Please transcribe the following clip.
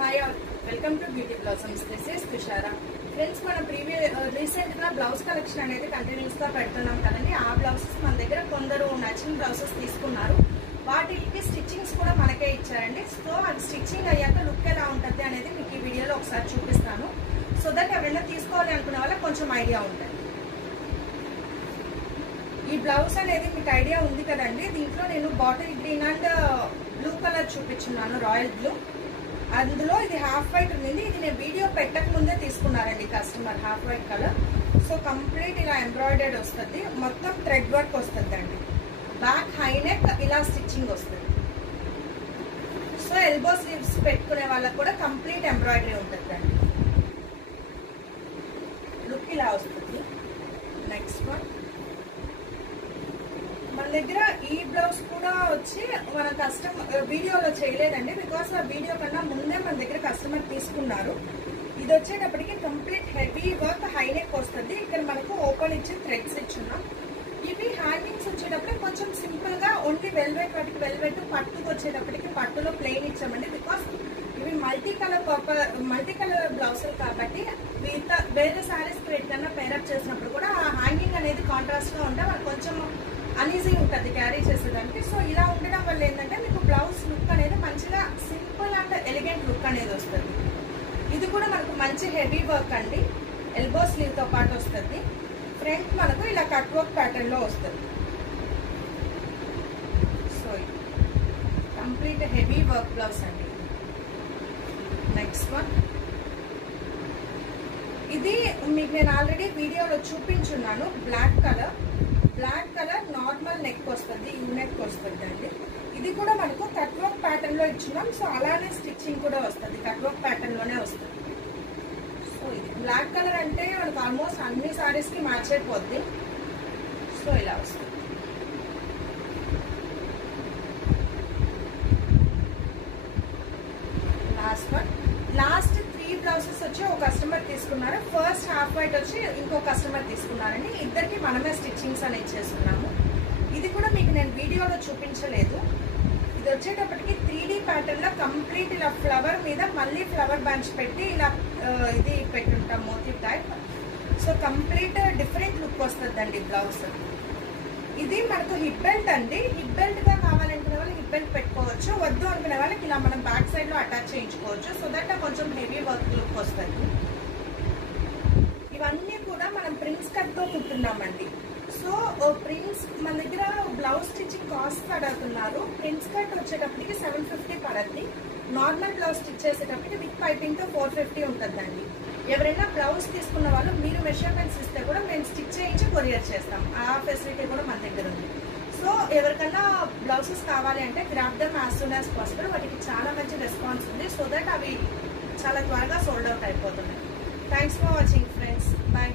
Hi all, welcome to Beauty Blossoms. This is Tushara. Friends, మన recent గా blouse collection అనేది continuous గా పెడుతున్నాం కదండి. ఆ బ్లౌజెస్ మన దగ్గర కొందరు నచ్చిన బ్లౌజెస్ తీసుకున్నారు. వాటికి స్టిచ్చింగ్స్ కూడా మనకే ఇచ్చారండి. సో అది స్టిచ్చింగ్ అయ్యాక లుక్ ఎలా ఉంటుంది అనేది మీకు ఈ వీడియోలో ఒకసారి చూపిస్తాను. సో దట్ ఎవరైనా తీసుకోవాలి అనుకునే వాళ్ళకి కొంచెం ఐడియా ఉంటుంది. ఈ బ్లౌజ్ అనేది మీకు ఐడియా ఉంది కదండి. దీంట్లో నేను bottle green and blue colour చూపించున్నాను, రాయల్ బ్లూ. అందులో ఇది హాఫ్ వైట్ ఉంది. ఇది నేను వీడియో పెట్టక ముందే తీసుకున్నారండి customer, half white colour. So complete ఇలా ఎంబ్రాయిడర్డ్ వస్తుంది, మొత్తం థ్రెడ్ వర్క్ వస్తుంది అండి. బ్యాక్ హై నెక్ ఇలా స్టిచ్చింగ్ వస్తుంది. సో ఎల్బో స్లీవ్స్ పెట్టుకునే వాళ్ళకి కూడా కంప్లీట్ ఎంబ్రాయిడరీ ఉంటుంది అండి. లుక్ ఇలా వస్తుంది. నెక్స్ట్ వన్ మన దగ్గర ఈ బ్లౌజ్ కూడా వచ్చి మన కస్టమర్ వీడియోలో చేయలేదండి, బికాస్ ఆ వీడియో కన్నా ముందే మన దగ్గర కస్టమర్ తీసుకున్నారు. ఇది వచ్చేటప్పటికి complete heavy work high neck వస్తుంది. ఇక్కడ మనకు ఓపెన్ ఇచ్చి థ్రెడ్స్ ఇచ్చున్నాం. ఇవి హ్యాంగింగ్స్ వచ్చేటప్పటికి కొంచెం సింపుల్ గా ఓన్లీ వెల్వెట్, వాటికి వెల్వెట్, పట్టుకు వచ్చేటప్పటికి పట్టులో ప్లెయిన్ ఇచ్చామండి. బికాస్ ఇవి మల్టీ కలర్ బ్లౌజులు కాబట్టి వేరే శారీస్ రేట్ కన్నా పేరప్ చేసినప్పుడు కూడా ఆ హ్యాంగింగ్ అనేది కాంట్రాస్ట్ గా ఉంటే మనకు కొంచెం అన్ఈజీ ఉంటుంది క్యారీ చేసేదానికి. సో ఇలా ఉండడం వల్ల ఏంటంటే మీకు బ్లౌజ్ లుక్ అనేది మంచిగా సింపుల్ అండ్ ఎలిగెంట్ లుక్ అనేది వస్తుంది. ఇది కూడా మనకు మంచి హెవీ వర్క్ అండి. ఎల్బో స్లీవ్ తో పాటు వస్తుంది. ఫ్రంట్ మనకు ఇలా కట్ వర్క్ ప్యాటర్న్ లో వస్తుంది. So complete heavy work blouse అండి. నెక్స్ట్ వన్ ఇది మీకు నేను ఆల్రెడీ వీడియోలో చూపించున్నాను. బ్లాక్ కలర్ నార్మల్ నెక్ వస్తుంది, యూ నెక్ వస్తుంది అండి. ఇది కూడా మనకు కట్ వర్క్ ప్యాటర్న్ లో ఇచ్చున్నాం. సో అలానే స్టిచ్చింగ్ కూడా వస్తుంది, కట్ వర్క్ ప్యాటర్న్ లోనే వస్తుంది. సో ఇది బ్లాక్ కలర్ అంటే మనకు ఆల్మోస్ట్ అన్ని సారీస్ కి మ్యాచ్ అయిపోద్ది. సో ఇలా వస్తుంది. లాస్ట్ 3 బ్లౌజెస్ వచ్చి ఒక కస్టమర్ తీసుకున్నారు. ఫస్ట్ హాఫ్ వైట్ వచ్చి ఇంకో కస్టమర్ తీసుకున్నారండి. ఇద్దరికి మనమే స్టిచ్చింగ్స్ అనేది చేస్తున్నాము. ఇది కూడా మీకు నేను వీడియోలో చూపించలేదు. ఇది వచ్చేటప్పటికి 3D ప్యాటర్న్ లో కంప్లీట్ ఇలా ఫ్లవర్ మీద మళ్ళీ ఫ్లవర్ బంచ్ పెట్టి ఇలా ఇది పెట్టుంటాం, motif type. So complete different look వస్తుందండి బ్లౌజ్. ఇది మనకు హిప్ బెల్ట్ అండి. హిప్ బెల్ట్ గా కావాలనుకునే వాళ్ళు హిప్ బెల్ట్ పెట్టుకోవచ్చు, వద్దు అనుకునే వాళ్ళకి ఇలా మనం బ్యాక్ సైడ్ లో అటాచ్ చేయించుకోవచ్చు. సో దట్ కొంచెం హెవీ వర్క్ లుక్ వస్తుంది. ఇవన్నీ కూడా మనం ప్రిన్స్ కట్ తో కుట్టున్నామండి. సో ప్రిన్స్ మన దగ్గర బ్లౌజ్ స్టిచ్చింగ్ కాస్ట్ అడుగుతున్నారు. ప్రిన్స్ కట్ వచ్చేటప్పటికి 750 పడుతుంది. నార్మల్ బ్లౌజ్ స్టిచ్ చేసేటప్పటికి విత్ పైపింగ్ తో 450 ఉంటుందండి. ఎవరైనా బ్లౌజ్ తీసుకున్న వాళ్ళు మీరు మెషర్మెంట్స్ ఇస్తే కూడా మేము స్టిచ్ చేయించి కొరియర్ చేస్తాం. ఆ ఫెసిలిటీ కూడా మన దగ్గర ఉంది. సో ఎవరికన్నా బ్లౌజెస్ కావాలి అంటే grab them as soon as possible. వాటికి చాలా మంచి రెస్పాన్స్ ఉంది. సో దట్ అవి చాలా త్వరగా సోల్డ్ అవుట్ అయిపోతున్నాయి. Thanks for watching friends. Bye.